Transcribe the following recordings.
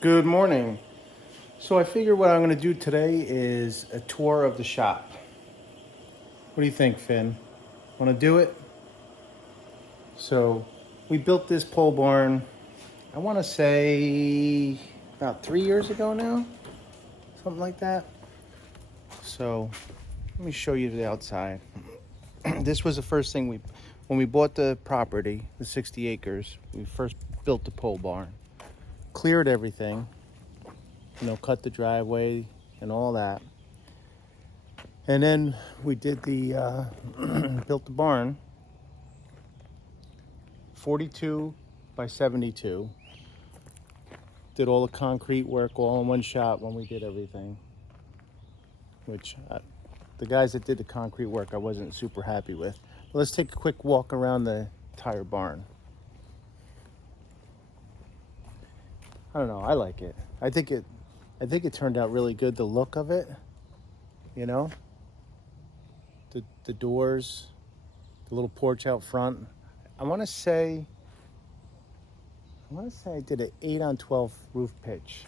Good morning. So I figure what I'm going to do today is a tour of the shop. What do you think, Finn? Want to do it? So we built this pole barn, I want to say about 3 years ago now, something like that. So let me show you the outside. This was the first thing when we bought the property, the 60 acres, we first built the pole barn, cleared everything, cut the driveway and all that. And then we did built the barn, 42 by 72. Did all the concrete work all in one shot when we did everything. Which the guys that did the concrete work I wasn't super happy with. But let's take a quick walk around the entire barn. I don't know, I like it. I think it turned out really good, the look of it, you know? The doors, the little porch out front. I want to say I did an 8-on-12 roof pitch,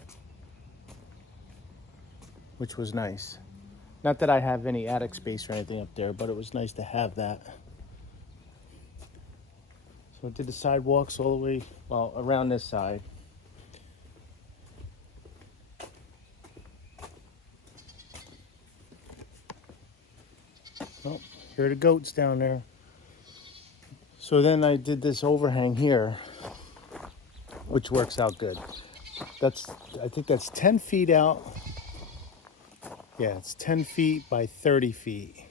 which was nice. Not that I have any attic space or anything up there, but it was nice to have that. So I did the sidewalks all the way, around this side. Oh, here are the goats down there. So then I did this overhang here, which works out good. I think that's 10 feet out. Yeah, it's 10 feet by 30 feet.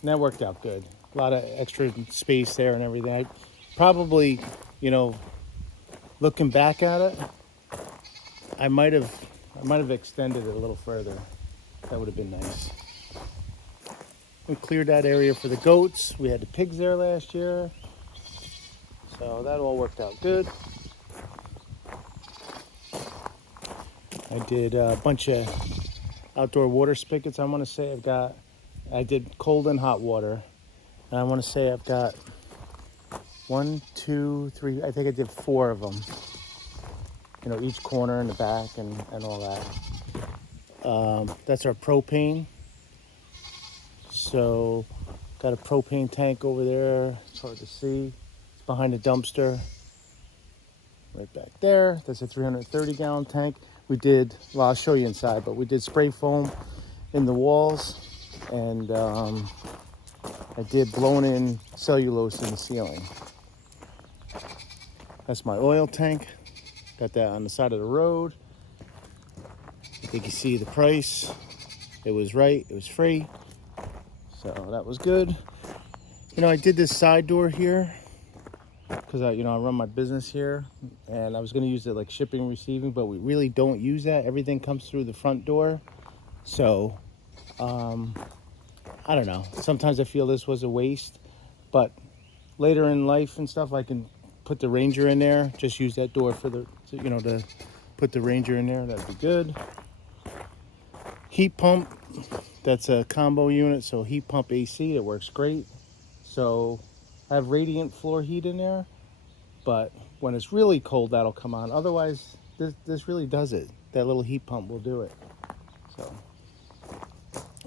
And that worked out good. A lot of extra space there and everything. I probably, looking back at it, I might have extended it a little further. That would have been nice. We cleared that area for the goats. We had the pigs there last year. So that all worked out good. I did a bunch of outdoor water spigots. I want to say I did cold and hot water. And I want to say I've got 1, 2, 3, I think I did 4 of them. Each corner in the back and all that. That's our propane. So, got a propane tank over there. It's hard to see. It's behind the dumpster. Right back there. That's a 330-gallon tank. I'll show you inside, but we did spray foam in the walls. And I did blown in cellulose in the ceiling. That's my oil tank. Got that on the side of the road. I think you see the price. It was right. It was free. So that was good. I did this side door here because I run my business here, and I was going to use it like shipping and receiving, but we really don't use that. Everything comes through the front door. So, I don't know. Sometimes I feel this was a waste, but later in life and stuff, I can put the Ranger in there. Just use that door to put the Ranger in there. That'd be good. Heat pump. That's a combo unit, so heat pump AC, it works great. So I have radiant floor heat in there, but when it's really cold, that'll come on. Otherwise, this really does it. That little heat pump will do it. So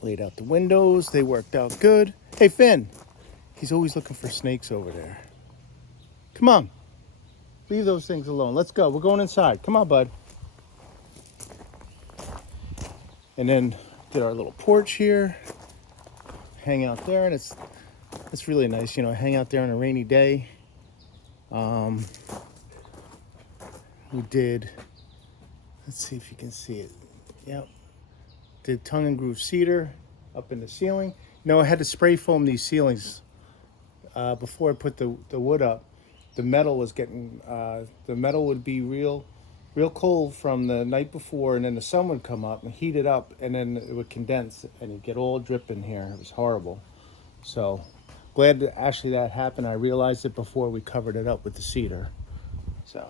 laid out the windows, they worked out good. Hey, Finn, he's always looking for snakes over there. Come on, leave those things alone. Let's go, we're going inside. Come on, bud. And then did our little porch here, hang out there, and it's really nice, hang out there on a rainy day. We did, let's see if you can see it. Yep. Did tongue and groove cedar up in the ceiling. I had to spray foam these ceilings before I put the wood up. The metal would be real cold from the night before, and then the sun would come up and heat it up, and then it would condense and you'd get all dripping here. It was horrible. So glad that actually that happened. I realized it before we covered it up with the cedar. So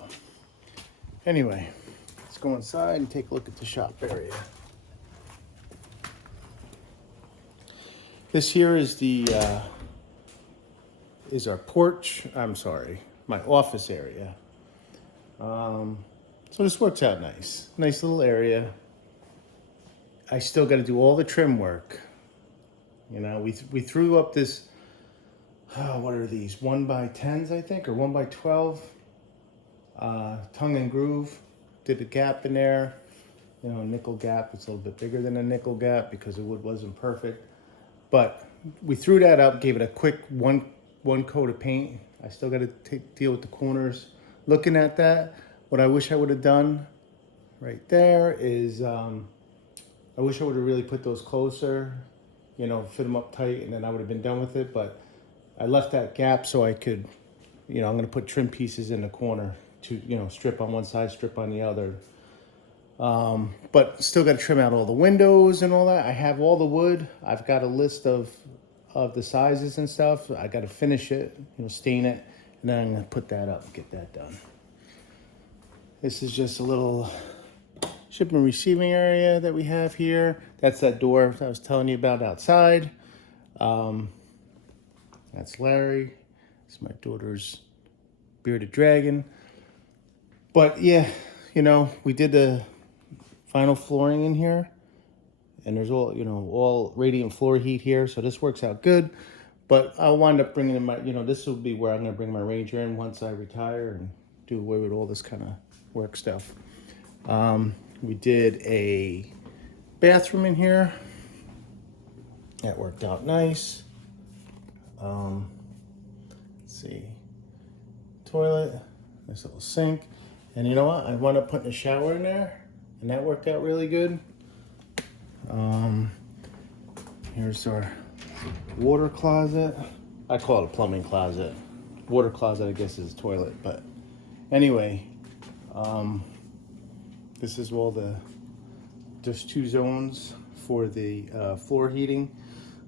anyway, let's go inside and take a look at the shop area. This here is is our porch. I'm sorry, my office area. So this works out nice. Nice little area. I still got to do all the trim work. You know, we threw up this, what are these, 1x10s, I think, or 1x12, tongue and groove. Did a gap in there, you know, a nickel gap. It's a little bit bigger than a nickel gap because the wood wasn't perfect. But we threw that up, gave it a quick one coat of paint. I still got to deal with the corners. Looking at that, what I wish I would have done right there is, I wish I would have really put those closer, you know, fit them up tight, and then I would have been done with it. But I left that gap so I could, you know, I'm going to put trim pieces in the corner to, you know, strip on one side, strip on the other. But still got to trim out all the windows and all that. I have all the wood. I've got a list of the sizes and stuff. I got to finish it, you know, stain it, and then I'm going to put that up and get that done. This is just a little shipping and receiving area that we have here. That's that door I was telling you about outside. That's Larry. It's my daughter's bearded dragon. But yeah, you know, we did the final flooring in here, and there's all, you know, all radiant floor heat here, so this works out good. But I'll wind up bringing in my, you know, this will be where I'm going to bring my Ranger in once I retire and do away with all this kind of work stuff. We did a bathroom in here. That worked out nice. Let's see. Toilet, nice little sink. And you know what? I wound up putting a shower in there, and that worked out really good. Here's our water closet. I call it a plumbing closet. Water closet, I guess, is a toilet. But anyway, this is all just 2 zones for the floor heating.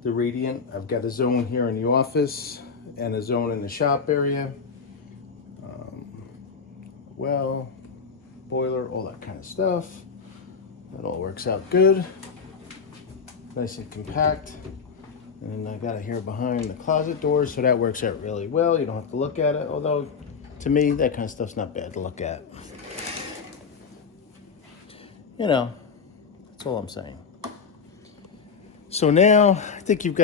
The radiant, I've got a zone here in the office and a zone in the shop area. Well, boiler, all that kind of stuff. That all works out good. Nice and compact. And then I got it here behind the closet doors, so that works out really well. You don't have to look at it, although to me, that kind of stuff's not bad to look at. You know, that's all I'm saying. So now, I think you've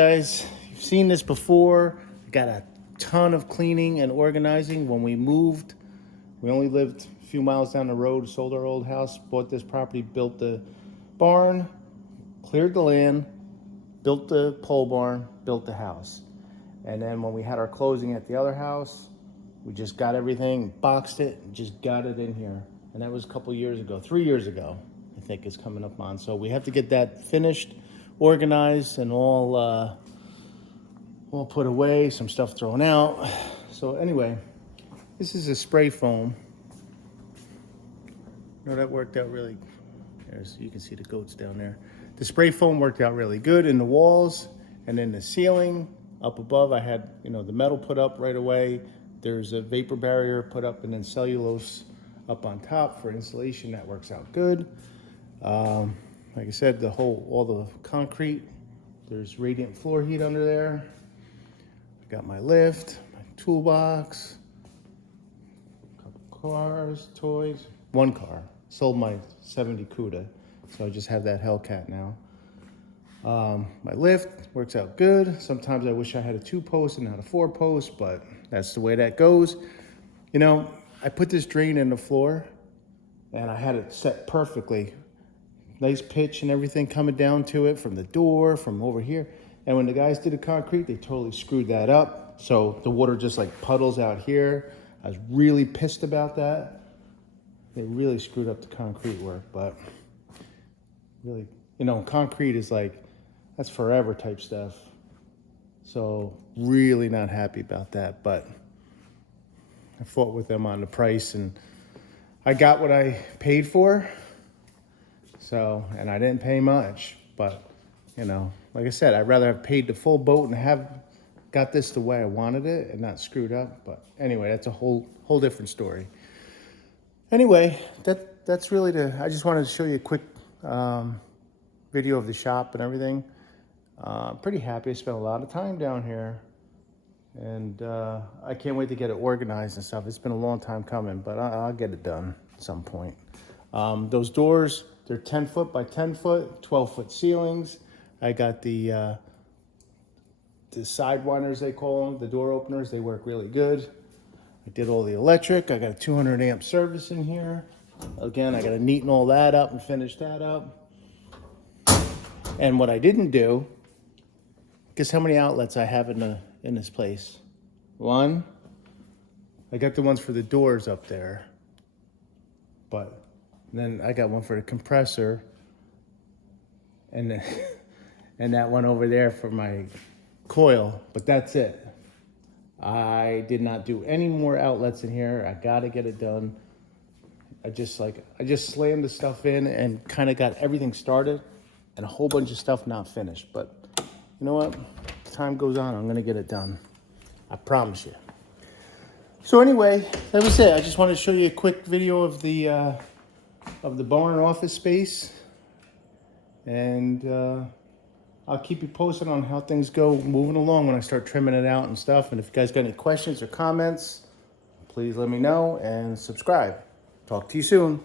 seen this before. Got a ton of cleaning and organizing. When we moved, we only lived a few miles down the road, sold our old house, bought this property, built the barn, cleared the land, built the pole barn, built the house. And then when we had our closing at the other house, we just got everything, boxed it, and just got it in here. And that was a couple years ago, 3 years ago, I think it's coming up on. So we have to get that finished, organized, and all put away, some stuff thrown out. So anyway, this is a spray foam. You know, that worked out really, you can see the goats down there. The spray foam worked out really good in the walls, and in the ceiling up above I had, you know, the metal put up right away. There's a vapor barrier put up, and then cellulose up on top for insulation. That works out good. Like I said, all the concrete, there's radiant floor heat under there. Got my lift, my toolbox, a couple cars, toys. 1 car. Sold my 70 CUDA, so I just have that Hellcat now. My lift works out good. Sometimes I wish I had a 2-post and not a 4-post, but that's the way that goes. You know, I put this drain in the floor, and I had it set perfectly. Nice pitch and everything coming down to it from the door, from over here. And when the guys did the concrete, they totally screwed that up. So the water just like puddles out here. I was really pissed about that. They really screwed up the concrete work, but really, you know, concrete is like, that's forever type stuff. So really not happy about that, but I fought with them on the price, and I got what I paid for. So, and I didn't pay much, but you know, like I said, I'd rather have paid the full boat and have got this the way I wanted it and not screwed up. But anyway, that's a whole different story. Anyway, that's really I just wanted to show you a quick video of the shop and everything. Pretty happy. I spent a lot of time down here. And I can't wait to get it organized and stuff. It's been a long time coming, but I'll get it done at some point. Those doors, they're 10 foot by 10 foot, 12-foot ceilings. I got the sidewinders, they call them, the door openers. They work really good. I did all the electric. I got a 200 amp service in here. Again, I got to neaten all that up and finish that up. And what I didn't do, guess how many outlets I have in this place? One. I got the ones for the doors up there, but then I got one for the compressor, and then, and that one over there for my coil. But that's it. I did not do any more outlets in here. I got to get it done. I just slammed the stuff in and kind of got everything started, and a whole bunch of stuff not finished. But you know what? As time goes on, I'm gonna get it done. I promise you. So anyway, that was it. I just wanted to show you a quick video of the barn office space, and I'll keep you posted on how things go moving along when I start trimming it out and stuff. And if you guys got any questions or comments, please let me know and subscribe. Talk to you soon.